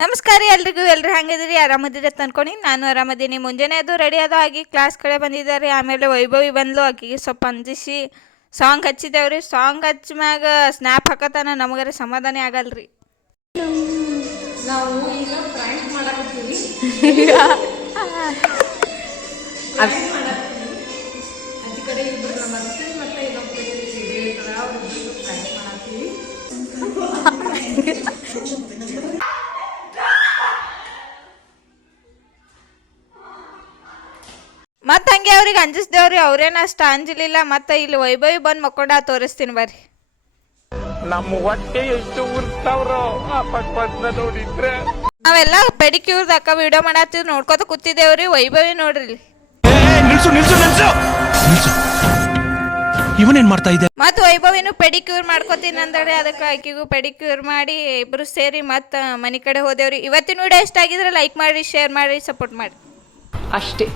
ನಮಸ್ಕಾರ ಎಲ್ರಿಗೂ ಹೆಂಗಿದ್ರಿ ಆರಾಮದಿರಿ ಅಂತ ಅನ್ಕೊಂಡು ನಾನು ಆರಾಮದೀನಿ. ಮುಂಜಾನೆ ಅದು ರೆಡಿ ಅದು ಆಗಿ ಕ್ಲಾಸ್ ಕಡೆ ಬಂದಿದ್ದಾರೆ. ಆಮೇಲೆ ವೈಭವಿ ಬಂದ್ಲು, ಆಕಿಗೆ ಸ್ವಲ್ಪ ಅಂಜಿಸಿ ಸಾಂಗ್ ಹಚ್ಚಿದೇವ್ರಿ. ಸಾಂಗ್ ಹಚ್ಚ ಮ್ಯಾಗ ಸ್ನ್ಯಾಪ್ ಹಾಕತಾನ, ನಮಗಾರ ಸಮಾಧಾನ ಆಗಲ್ರಿ. ನಾವು ಈಗ ಫ್ರ್ಯಾಂಕ್ ಮಾಡಕತ್ತೀವಿ. ಅಜ್ಜಿ ಕಡೆ ಇಬ್ಬರು ನಮ್ಮ ಅತ್ತೆ ಮತ್ತೆ ಇನ್ನೊಬ್ಬ ಅವ್ರಿಬ್ಬರು ಫ್ರ್ಯಾಂಕ್ ಮಾಡತ್ತೀವಿ. ಮತ್ತು ಹಂಗೆ ಅವ್ರಿಗೆ ಅಂಜಿಸ್ದೇವ್ರಿ. ಅವ್ರೇನು ಅಷ್ಟು ಅಂಜಲಿಲ್ಲ. ಮತ್ತು ಇಲ್ಲಿ ವೈಭವಿ ಬಂದು ಮಕ್ಕೊಂಡ ತೋರಿಸ್ತೀನಿ ಬರ್ರಿ. ನಮ್ಮ ಹೊಟ್ಟೆ ಎಷ್ಟು ಉರ್ತಾವ್ರೋ ನೋಡಿದ್ರೆ ನಾವೆಲ್ಲ ಪೆಡಿಕ್ಯೂರ್ದ ಅಕ್ಕ ವಿಡಿಯೋ ಮಾಡತ್ತೀವಿ, ನೋಡ್ಕೋತ ಕೂತಿದ್ದೇವ್ರಿ. ವೈಭವಿ ನೋಡ್ರಿ ಇವನೇನ್ ಮಾಡ್ತಾ ಇದೆ. ಮತ್ತು ವೈಭವಿನೂ ಪೆಡಿಕ್ಯೂರ್ ಮಾಡ್ಕೋತೀನಿ ಅಂದಡೆ ಅದಕ್ಕೆ ಆಕಿಗೂ ಪೆಡಿಕ್ಯೂರ್ ಮಾಡಿ ಇಬ್ರು ಸೇರಿ ಮತ್ತು ಮನೆ ಕಡೆ ಹೋದೇವ್ರಿ. ಇವತ್ತಿನ ವಿಡಿಯೋ ಇಷ್ಟ ಆಗಿದ್ರೆ ಲೈಕ್ ಮಾಡಿ, ಶೇರ್ ಮಾಡಿ, ಸಪೋರ್ಟ್ ಮಾಡಿ ಅಷ್ಟೇ.